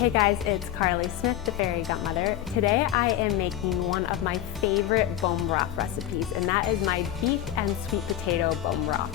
Hey guys, it's Carly Smith, the Fairy Gutmother. Today I am making one of my favorite bone broth recipes, and that is my beef and sweet potato bone broth.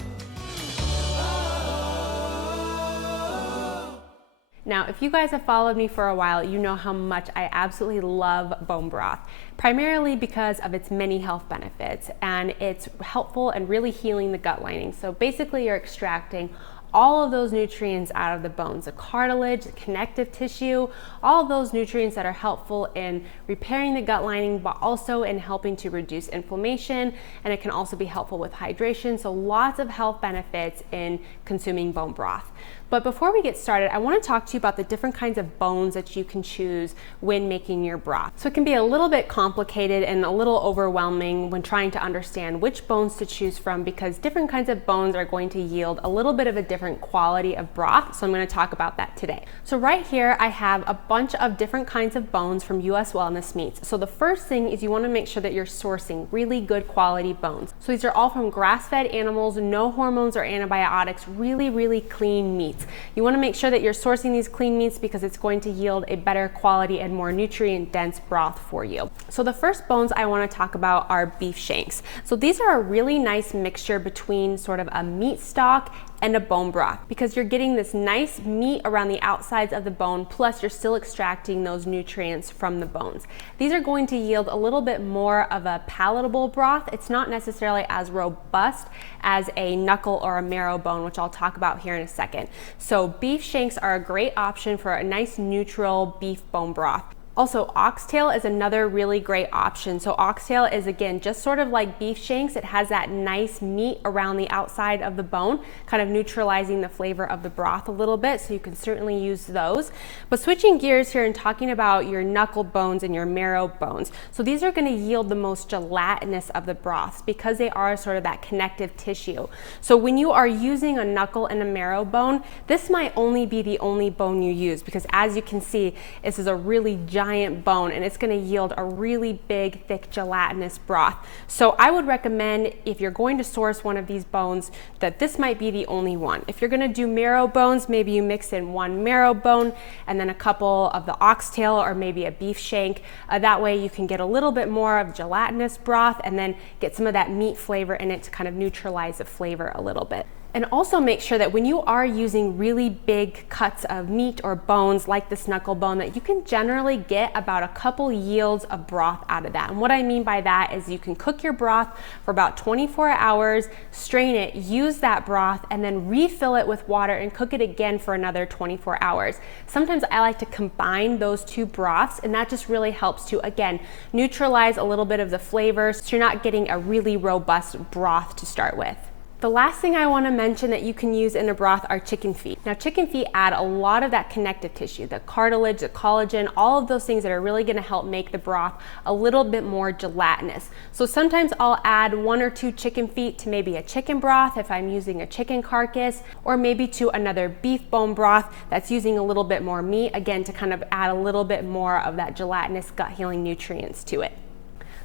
Now, if you guys have followed me for a while, you know how much I absolutely love bone broth, primarily because of its many health benefits, and it's helpful and really healing the gut lining. So basically you're extracting all of those nutrients out of the bones, the cartilage, the connective tissue, all of those nutrients that are helpful in repairing the gut lining, but also in helping to reduce inflammation, and it can also be helpful with hydration. So lots of health benefits in consuming bone broth. But before we get started, I want to talk to you about the different kinds of bones that you can choose when making your broth. So it can be a little bit complicated and a little overwhelming when trying to understand which bones to choose from, because different kinds of bones are going to yield a little bit of a different quality of broth. So I'm going to talk about that today. So right here I have a bunch of different kinds of bones from US Wellness Meats. So the first thing is you want to make sure that you're sourcing really good quality bones. So these are all from grass-fed animals, no hormones or antibiotics, really clean meats. You want to make sure that you're sourcing these clean meats because it's going to yield a better quality and more nutrient dense broth for you. So the first bones I want to talk about are beef shanks. So these are a really nice mixture between sort of a meat stock and a bone broth, because you're getting this nice meat around the outsides of the bone, plus you're still extracting those nutrients from the bones. These are going to yield a little bit more of a palatable broth. It's not necessarily as robust as a knuckle or a marrow bone, which I'll talk about here in a second. So beef shanks are a great option for a nice neutral beef bone broth. Also, oxtail is another really great option. So oxtail is, again, just sort of like beef shanks. It has that nice meat around the outside of the bone, kind of neutralizing the flavor of the broth a little bit, so you can certainly use those. But switching gears here and talking about your knuckle bones and your marrow bones. So these are going to yield the most gelatinous of the broths because they are sort of that connective tissue. So when you are using a knuckle and a marrow bone, this might only be the only bone you use, because as you can see, this is a really giant bone and it's going to yield a really big, thick, gelatinous broth. So I would recommend, if you're going to source one of these bones, that this might be the only one. If you're going to do marrow bones, maybe you mix in one marrow bone and then a couple of the oxtail or maybe a beef shank. That way you can get a little bit more of gelatinous broth and then get some of that meat flavor in it to kind of neutralize the flavor a little bit. And also make sure that when you are using really big cuts of meat or bones like this knuckle bone, that you can generally get about a couple yields of broth out of that. And what I mean by that is you can cook your broth for about 24 hours, strain it, use that broth, and then refill it with water and cook it again for another 24 hours. Sometimes I like to combine those two broths, and that just really helps to, again, neutralize a little bit of the flavor, so you're not getting a really robust broth to start with. The last thing I want to mention that you can use in a broth are chicken feet. Now, chicken feet add a lot of that connective tissue, the cartilage, the collagen, all of those things that are really going to help make the broth a little bit more gelatinous. So sometimes I'll add 1 or 2 chicken feet to maybe a chicken broth if I'm using a chicken carcass, or maybe to another beef bone broth that's using a little bit more meat, again, to kind of add a little bit more of that gelatinous gut healing nutrients to it.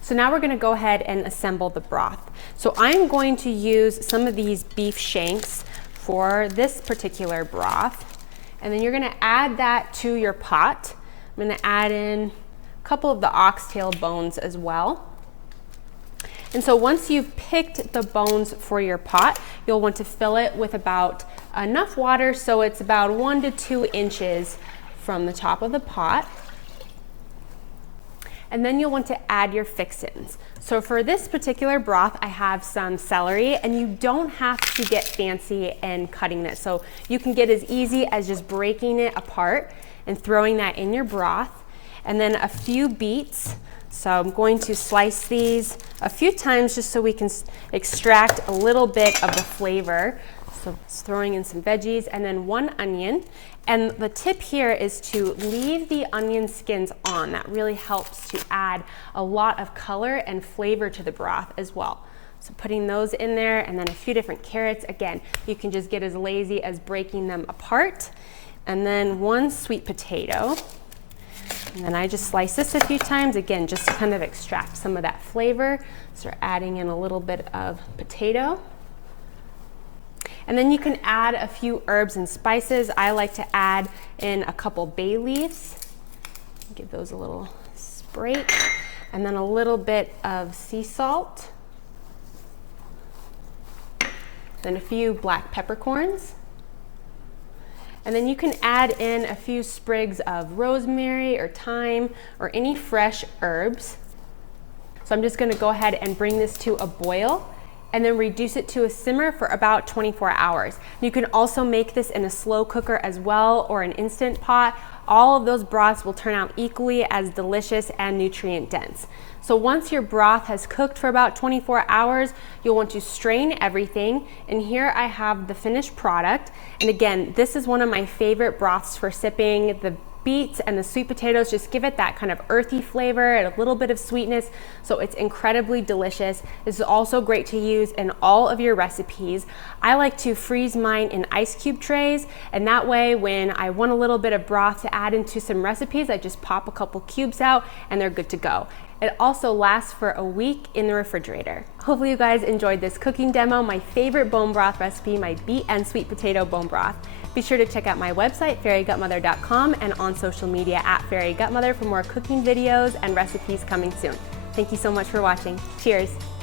So now we're going to go ahead and assemble the broth. So I'm going to use some of these beef shanks for this particular broth, and then you're going to add that to your pot. I'm going to add in a couple of the oxtail bones as well. And so once you've picked the bones for your pot, you'll want to fill it with about enough water so it's about 1 to 2 inches from the top of the pot. And then you'll want to add your fixins. So for this particular broth, I have some celery, and you don't have to get fancy in cutting this. So you can get as easy as just breaking it apart and throwing that in your broth. And then a few beets. So I'm going to slice these a few times just so we can extract a little bit of the flavor. So it's throwing in some veggies, and then 1 onion. And the tip here is to leave the onion skins on. That really helps to add a lot of color and flavor to the broth as well. So putting those in there, and then a few different carrots. Again, you can just get as lazy as breaking them apart. And then 1 sweet potato. And then I just slice this a few times, again, just to kind of extract some of that flavor. So we're adding in a little bit of potato. And then you can add a few herbs and spices. I like to add in a couple bay leaves. Give those a little spray. And then a little bit of sea salt. Then a few black peppercorns. And then you can add in a few sprigs of rosemary or thyme or any fresh herbs. So I'm just gonna go ahead and bring this to a boil and then reduce it to a simmer for about 24 hours. You can also make this in a slow cooker as well or an instant pot. All of those broths will turn out equally as delicious and nutrient dense. So once your broth has cooked for about 24 hours, you'll want to strain everything. And here I have the finished product. And again, this is one of my favorite broths for sipping. The beets and the sweet potatoes just give it that kind of earthy flavor and a little bit of sweetness, so it's incredibly delicious. This is also great to use in all of your recipes. I like to freeze mine in ice cube trays, and that way when I want a little bit of broth to add into some recipes, I just pop a couple cubes out and they're good to go. It also lasts for a week in the refrigerator. Hopefully you guys enjoyed this cooking demo, my favorite bone broth recipe, my beet and sweet potato bone broth. Be sure to check out my website, fairygutmother.com, and on social media at Fairy Gutmother for more cooking videos and recipes coming soon. Thank you so much for watching. Cheers.